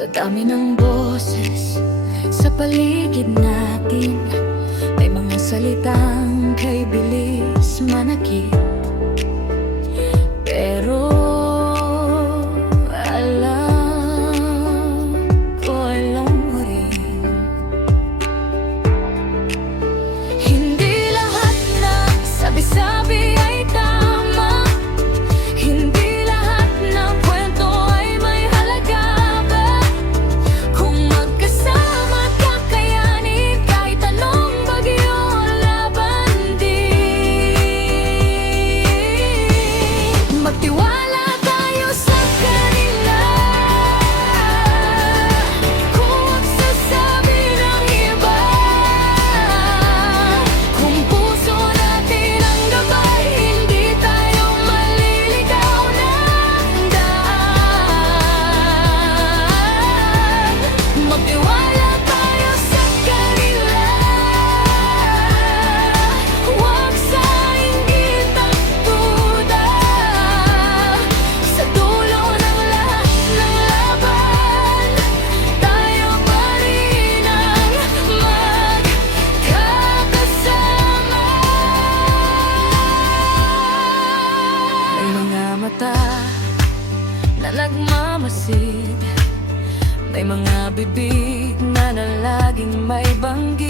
Sa dami ng boses sa paligid natin, may mga salitang kay bilis manakit. Pero alam ko, alam mo rin, hindi lahat ng sabi-sabi ay tama. Hindi lahat ng kwento ay may halaga ba? Kung magkasama at kakayanin kahit anong bagyo laban din. Magtiwala tayo sa kanila, kung magsasabi ng iba. Kung puso natin ang gabay, hindi tayo maliligaw ng daan. Magtiwala tayo sa kanila, huwag sa inggit at duda. Sa dulo ng lahat ng laban, tayo pa rin ang magkakasama. May mga mata na nagmamasid, may mga bibig na laging may banggit.